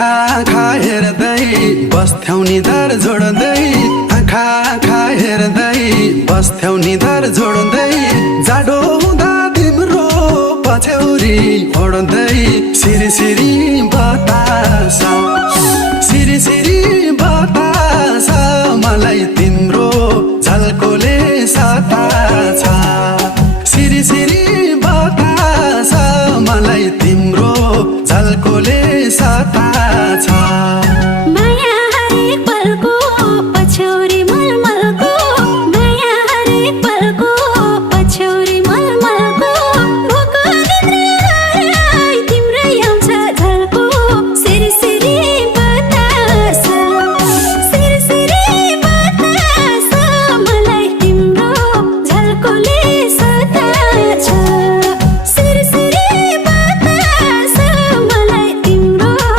आँखा आँखा हेर्दै बस्थ्यौ निधार जोड्दै आँखा आँखा हेर्दै बस्थ्यौ निधार जोड्दै जाडो हुँदा तिम्रो पछ्यौरी ओढ्दै सिरी सिरी बता